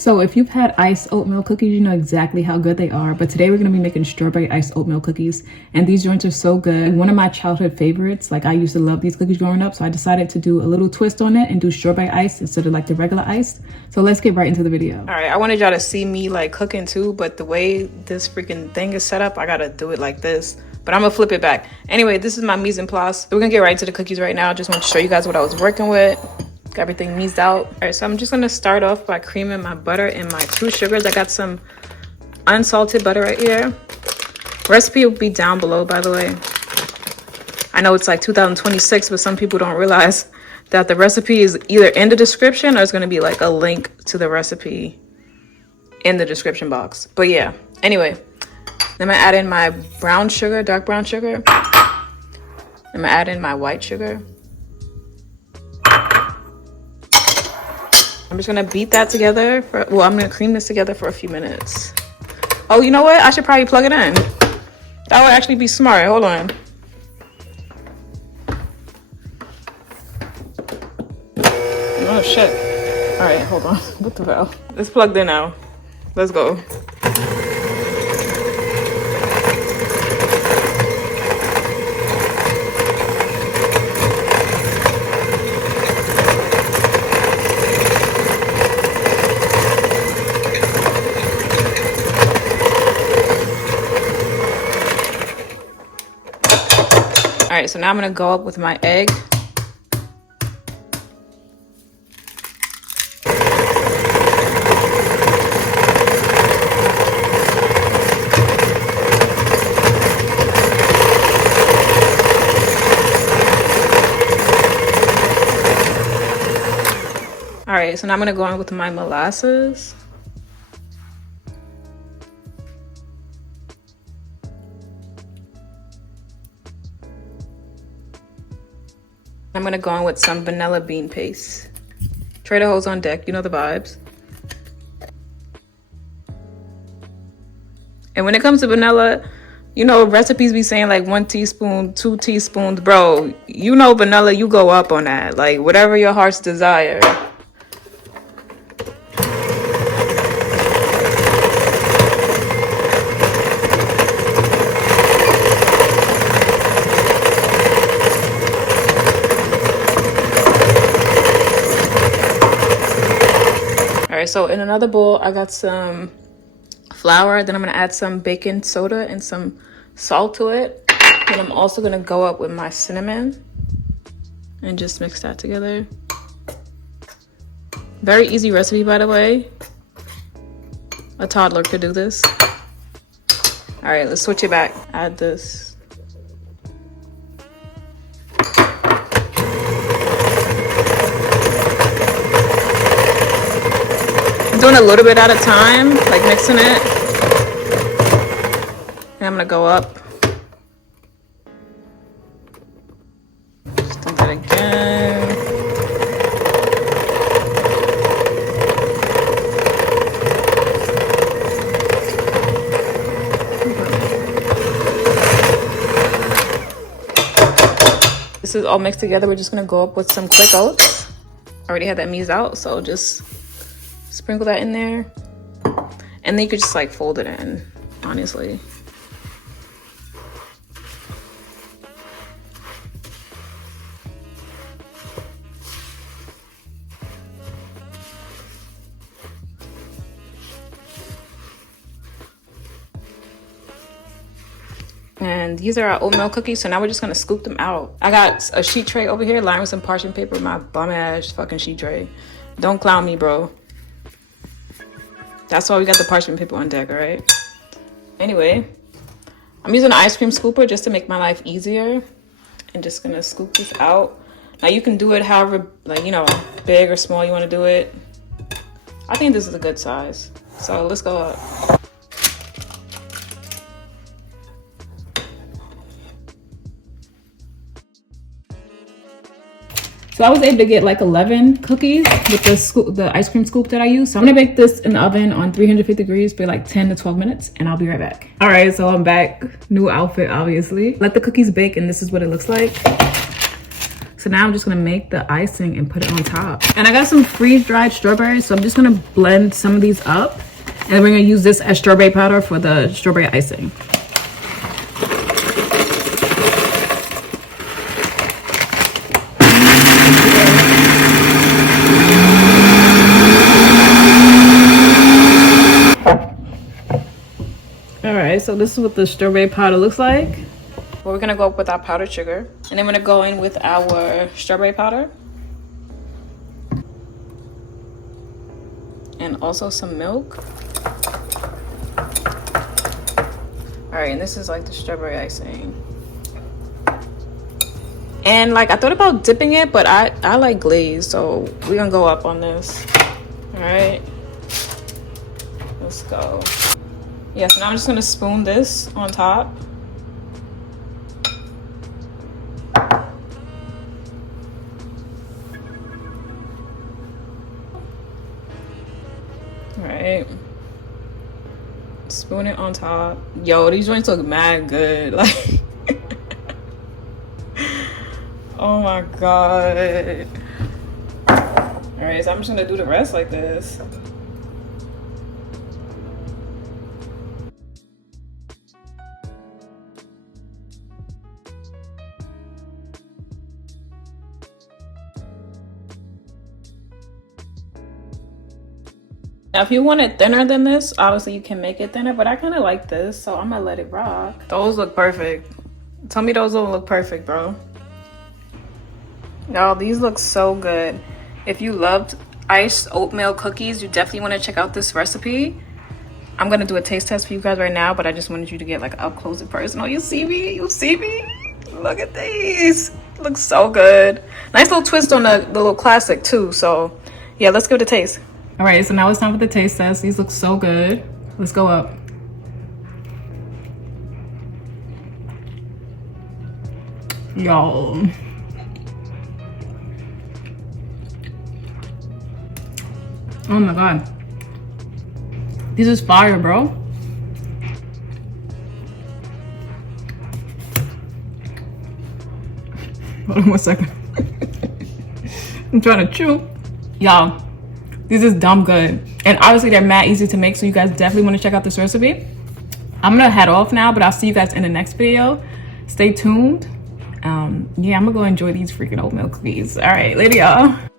So if you've had iced oatmeal cookies, you know exactly how good they are. But today we're going to be making strawberry iced oatmeal cookies. And these joints are so good. One of my childhood favorites. Like, I used to love these cookies growing up. So I decided to do a little twist on it and do strawberry ice instead of like the regular iced. So let's get right into the video. All right, I wanted y'all to see me like cooking too, but the way this freaking thing is set up, I gotta do it like this. But I'm gonna flip it back. Anyway, this is my mise en place. We're gonna get right into the cookies right now. Just want to show you guys what I was working with. Got everything mised out. All right, so I'm just gonna start off by creaming my butter and my 2 sugars. I got some unsalted butter right here. Recipe will be down below, by the way. I know it's like 2026, but some people don't realize that the recipe is either in the description or it's gonna be like a link to the recipe in the description box. But yeah, anyway, then I'm gonna add in my brown sugar, dark brown sugar. I'm gonna add in my white sugar. I'm just gonna beat that together for, well, I'm gonna cream this together for a few minutes. Oh, you know what? I should probably plug it in. That would actually be smart. Hold on. Oh shit. All right, hold on. What the hell? It's plugged in now. Let's go. All right, so now I'm gonna go up with my egg. All right, so now I'm gonna go in with my molasses. I'm gonna go in with some vanilla bean paste. Trader Joe's on deck, you know the vibes. And when it comes to vanilla, you know, recipes be saying like 1 teaspoon, 2 teaspoons. Bro, you know vanilla, you go up on that. Like, whatever your heart's desire. All right, so in another bowl, I got some flour. Then I'm gonna add some baking soda and some salt to it. And I'm also gonna go up with my cinnamon and just mix that together. Very easy recipe, by the way. A toddler could do this. All right, let's switch it back. Add this. Doing a little bit at a time, like mixing it. And I'm gonna go up. Just do that again. This is all mixed together. We're just gonna go up with some quick oats. I already had that mise out, so just sprinkle that in there, and then you could just like fold it in, honestly. And these are our oatmeal cookies, so now we're just gonna scoop them out. I got a sheet tray over here lined with some parchment paper, my bum ass fucking sheet tray. Don't clown me, bro. That's why we got the parchment paper on deck, all right? Anyway, I'm using an ice cream scooper just to make my life easier. And just gonna scoop this out. Now you can do it however, like, you know, big or small you wanna do it. I think this is a good size. So let's go up. So I was able to get like 11 cookies with the ice cream scoop that I use. So I'm gonna bake this in the oven on 350 degrees for like 10 to 12 minutes and I'll be right back. All right, so I'm back. New outfit, obviously. Let the cookies bake and this is what it looks like. So now I'm just gonna make the icing and put it on top. And I got some freeze-dried strawberries, so I'm just gonna blend some of these up. And we're gonna use this as strawberry powder for the strawberry icing. Alright, so this is what the strawberry powder looks like. Well, we're gonna go up with our powdered sugar, and then we're gonna go in with our strawberry powder. And also some milk. Alright, and this is like the strawberry icing. And like I thought about dipping it, but I like glaze, so we're gonna go up on this. Alright. Let's go. Yeah, so now I'm just gonna spoon this on top. Alright. Spoon it on top. Yo, these joints look mad good. Like, oh my god. Alright, so I'm just gonna do the rest like this. Now, if you want it thinner than this, obviously you can make it thinner, but I kind of like this, so I'm gonna let it rock. Those look perfect. Tell me those don't look perfect, bro. Y'all, these look so good. If you loved iced oatmeal cookies, you definitely want to check out this recipe. I'm gonna do a taste test for you guys right now, but I just wanted you to get like up close and personal. You see me? You see me? Look at these. Looks so good. Nice little twist on the little classic too. So yeah, let's give it a taste. All right, so now it's time for the taste test. These look so good. Let's go up. Y'all. Oh my god. This is fire, bro. Hold on 1 second. I'm trying to chew. Y'all. This is dumb good. And obviously they're mad easy to make, so you guys definitely want to check out this recipe. I'm gonna head off now, but I'll see you guys in the next video. Stay tuned. Yeah, I'm gonna go enjoy these freaking oatmeal cookies. All right, later y'all.